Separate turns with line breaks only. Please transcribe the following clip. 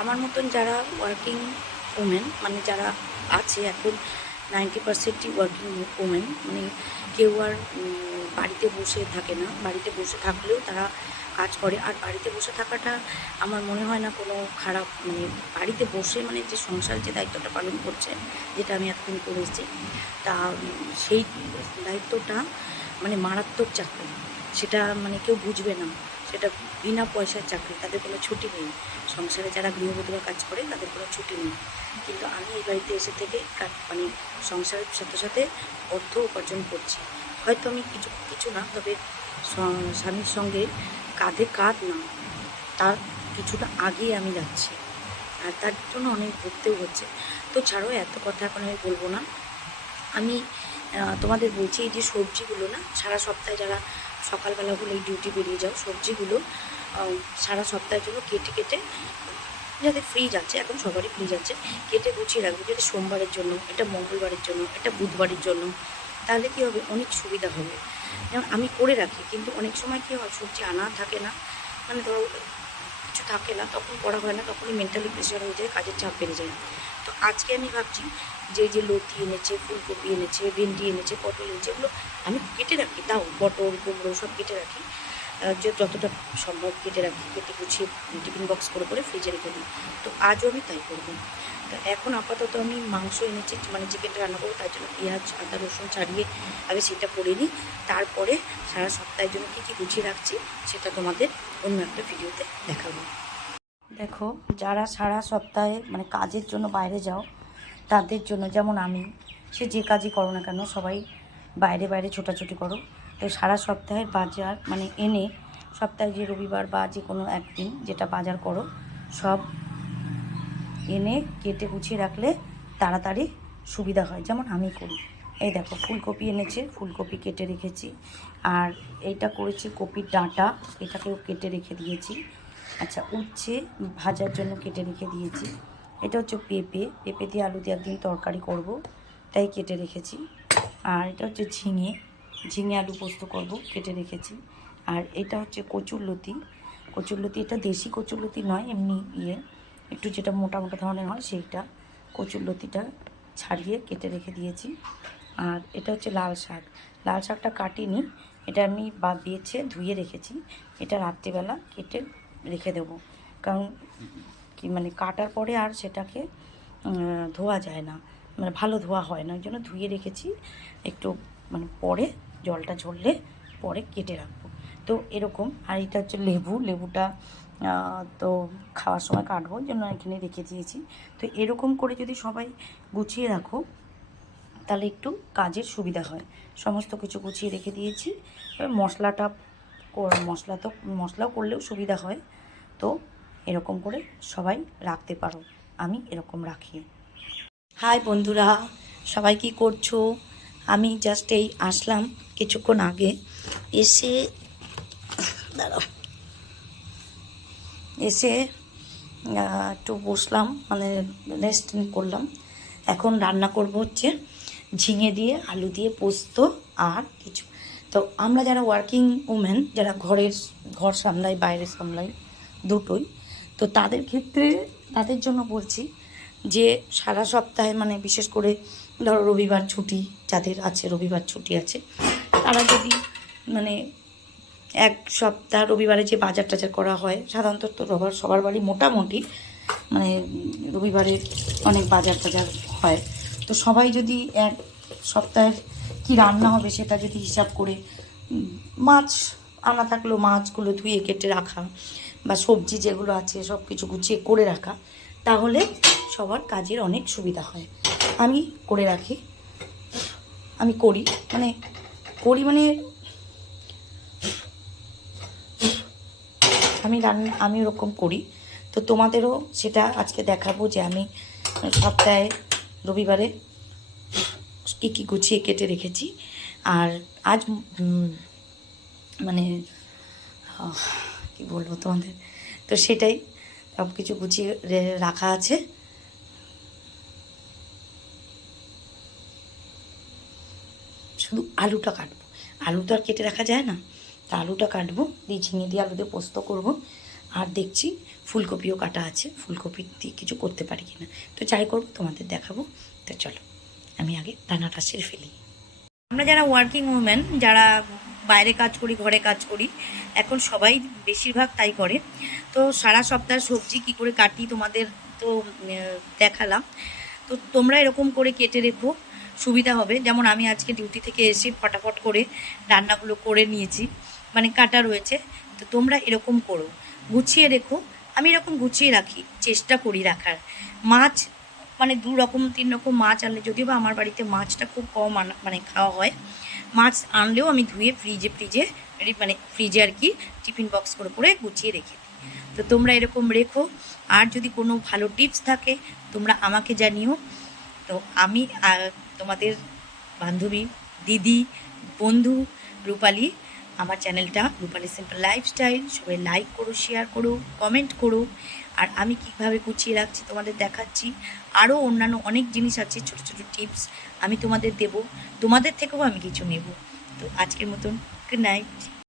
আমার মতন যারা ওয়ার্কিং ওমেন মানে যারা আছে এখন নাইনটি পার্সেন্টই ওয়ার্কিং ওমেন মানে কেউ আর বাড়িতে বসে থাকে না। বাড়িতে বসে থাকলেও তারা কাজ করে। আর বাড়িতে বসে থাকাটা আমার মনে হয় না কোনো খারাপ মানে বাড়িতে বসে মানে যে সংসার যে দায়িত্বটা পালন করছে, যেটা আমি এতদিন করে এসেছি, তা, সেই দায়িত্বটা মানে মারাত্মক চাকরি সেটা মানে কেউ বুঝবে না। সেটা বিনা পয়সার চাকরি, তাদের কোনো ছুটি নেই। সংসারে যারা গৃহবধূরা কাজ করে, তাদের কোনো ছুটি নেই। কিন্তু আমি এই বাড়িতে এসে থেকে মানে সংসারের সাথে সাথে অর্থ উপার্জন করছি। হয়তো আমি কিছু কিছু না, তবে স্বামীর সঙ্গে কাঁধে কাঁধ না, তার কিছুটা আগেই আমি যাচ্ছি। আর তার জন্য অনেক ঘুরতেও হচ্ছে। তো ছাড়ো এত কথা এখন আমি বলব না। আমি তোমাদের বলছি এই যে সবজিগুলো না, সারা সপ্তাহে যারা সকালবেলা হলে ডিউটি বেরিয়ে যাও, সবজিগুলো সারা সপ্তাহের জন্য কেটে কেটে যাদের ফ্রিজ আছে, এখন সবারই ফ্রিজ আছে, কেটে গুছিয়ে রাখব যেটা সোমবারের জন্য এটা মঙ্গলবারের জন্য এটা বুধবারের জন্য, তাহলে কী হবে? অনেক সুবিধা হবে। যেমন আমি করে রাখি, কিন্তু অনেক সময় কী হয়, সবজি আনা থাকে না মানে ধরো কিছু থাকে না, তখন করা হয় না, তখনই মেন্টালি প্রেশার হয়ে যায়, কাজের চাপ বেড়ে যায়। তো আজকে আমি ভাবছি যে যে লতি এনেছে, ফুলকপি এনেছে, ভেন্ডি এনেছে, পটল এনেছে, এগুলো আমি কেটে রাখি। তাও পটল, কুমড়ো সব কেটে রাখি। যে যতটা সম্ভব কেটে রাখি, কেটে গুছিয়ে টিফিন বক্স করে করে ফ্রিজে রেখে দিই। তো আজও আমি তাই করব। তো এখন আপাতত আমি মাংস এনেছি মানে চিকেনটা রান্না করব, তার জন্য পেঁয়াজ, আদা, রসুন ছাড়িয়ে আগে সেটা করে নিই। তারপরে সারা সপ্তাহের জন্য কী কী গুছিয়ে রাখছি, সেটা তোমাদের অন্য একটা ভিডিওতে দেখাবো। দেখো, যারা সারা সপ্তাহে মানে কাজের জন্য বাইরে যাও, তাদের জন্য যেমন আমি, সে যে কাজই করো না কেন, সবাই বাইরে বাইরে ছোটাছুটি করো। তো সারা সপ্তাহের বাজার মানে এনে সপ্তাহে যে রবিবার বা যে কোনো একদিন যেটা বাজার করো, সব এনে কেটে গুছিয়ে রাখলে তাড়াতাড়ি সুবিধা হয়, যেমন আমি করি। এই দেখো, ফুলকপি এনেছে, ফুলকপি কেটে রেখেছি। আর এইটা করেছি কপির ডাঁটা, এটাকেও কেটে রেখে দিয়েছি। আচ্ছা উচ্ছে ভাজার জন্য কেটে রেখে দিয়েছি। এটা হচ্ছে পেঁপে। পেঁপে দিয়ে আলু দিয়ে একদিন তরকারি করব, তাই কেটে রেখেছি। আর এটা হচ্ছে ঝিঙে। ঝিঙে আলু পোস্ত করব, কেটে রেখেছি। আর এটা হচ্ছে কচুরলতি কচুরলতি এটা দেশি কচুরলতি নয়, এমনি ইয়ে। একটু যেটা মোটা মোটা ধরনের হয় সেইটা। কচুরলতিটা ছাড়িয়ে কেটে রেখে দিয়েছি। আর এটা হচ্ছে লাল শাক। লাল শাকটা কাটিনি। এটা আমি বা বেছে ধুয়ে রেখেছি। এটা রাত্রিবেলা কেটে রেখে দেবো। কারণ কি মানে কাটার পরে আর সেটাকে ধোয়া যায় না। মানে ভালো ধোয়া হয় না। ওই জন্য ধুয়ে রেখেছি। একটু মানে পরে জলটা ঝরলে পরে কেটে রাখব। তো এরকম। আর এটা হচ্ছে লেবু। লেবুটা তো খাওয়ার সময় কাটবো। জন্য এখানে রেখে দিয়েছি। তো এরকম করে যদি সবাই গুছিয়ে রাখো, তাহলে একটু কাজের সুবিধা হয়। সমস্ত কিছু গুছিয়ে রেখে দিয়েছি। মশলাটা মশলা তো মশলাও করলেও সুবিধা হয়। তো এরকম করে সবাই রাখতে পারো। আমি এরকম রাখি। হাই বন্ধুরা, সবাই কি করছ? আমি জাস্ট এই আসলাম কিছুক্ষণ আগে। এসে দাঁড়াও। এসে একটু বসলাম মানে রেস্ট করলাম। এখন রান্না করব হচ্ছে ঝিঙে দিয়ে, আলু দিয়ে পোস্ত আর কিছু তো আমরা যারা ওয়ার্কিং উমেন যারা ঘরের, ঘর সামলাই, বাইরে সামলাই, দুটোই, তো তাদের ক্ষেত্রে, তাদের জন্য বলছি যে সারা সপ্তাহে মানে বিশেষ করে ধরো রবিবার ছুটি, যাদের আছে, রবিবার ছুটি আছে, তারা যদি মানে এক সপ্তাহ রবিবারে যে বাজার টাজার করা হয়, সাধারণত তো রবার, সবার বাড়ি মোটামুটি মানে রবিবারে অনেক বাজার টাজার হয়। তো সবাই যদি এক সপ্তাহের কি রান্না হবে সেটা যদি হিসাব করে মাছ আনা থাকলেও মাছগুলো ধুয়ে কেটে রাখা বা সবজি যেগুলো আছে সব কিছু গুছিয়ে করে রাখা, তাহলে সবার কাজের অনেক সুবিধা হয়। আমি করে রাখি। আমি করি। মানে করি মানে আমি রান্না আমি ওরকম করি। তো তোমাদেরও সেটা আজকে দেখাবো যে আমি সপ্তাহে রবিবারে কী কী গুছিয়ে কেটে রেখেছি। আর আজ মানে কি বলব তোমাদের? তো সেটাই সব কিছু গুছিয়ে রাখা আছে। শুধু আলুটা কাটবো। আলু তো আর কেটে রাখা যায় না? তা আলুটা কাটবো, দিয়ে ঝিঙে দিয়ে আলু দিয়ে পোস্ত করব। আর দেখছি ফুলকপিও কাটা আছে, ফুলকপি দিয়ে কিছু করতে পারি কিনা। তো যাই করব, তোমাদের দেখাবো। তো চলো। আমি আগে রান্নাটা সেরে ফেলি। আমরা যারা ওয়ার্কিং উমেন যারা বাইরে কাজ করি, ঘরে কাজ করি, এখন সবাই বেশিরভাগ তাই করে। তো সারা সপ্তাহ সবজি কি করে কাটি তোমাদের তো দেখালাম। তো তোমরা এরকম করে কেটে রেখো, সুবিধা হবে। যেমন আমি আজকে ডিউটি থেকে এসে ফটাফট করে রান্নাগুলো করে নিয়েছি মানে কাটা রয়েছে। তো তোমরা এরকম করো। গুছিয়ে রেখো। আমি এরকম গুছিয়ে রাখি, চেষ্টা করি রাখার। মাছ মানে দু রকম, তিন রকম মাছ আনলে, যদিও বা আমার বাড়িতে মাছটা খুব কম মানে খাওয়া হয়। মাছ আনলেও আমি ধুয়ে ফ্রিজে ফ্রিজে মানে ফ্রিজে আর কি টিফিন বক্স করে করে গুছিয়ে রেখে দিই। তো তোমরা এরকম রেখো। আর যদি কোনো ভালো টিপস থাকে, তোমরা আমাকে জানিও। তো আমি তোমাদের বান্ধবী, দিদি, বন্ধু, রূপালী আমার চ্যানেলটা রূপালি সিম্পল লাইফস্টাইল। সবাই লাইক করো শেয়ার করো কমেন্ট করো। আর আমি কীভাবে গুছিয়ে রাখছি তোমাদের দেখাচ্ছি। আরও অন্যান্য অনেক জিনিস আছে, ছোটো ছোটো টিপস আমি তোমাদের দেব। তোমাদের থেকেও আমি কিছু নেব। তো আজকের মতন গুড নাইট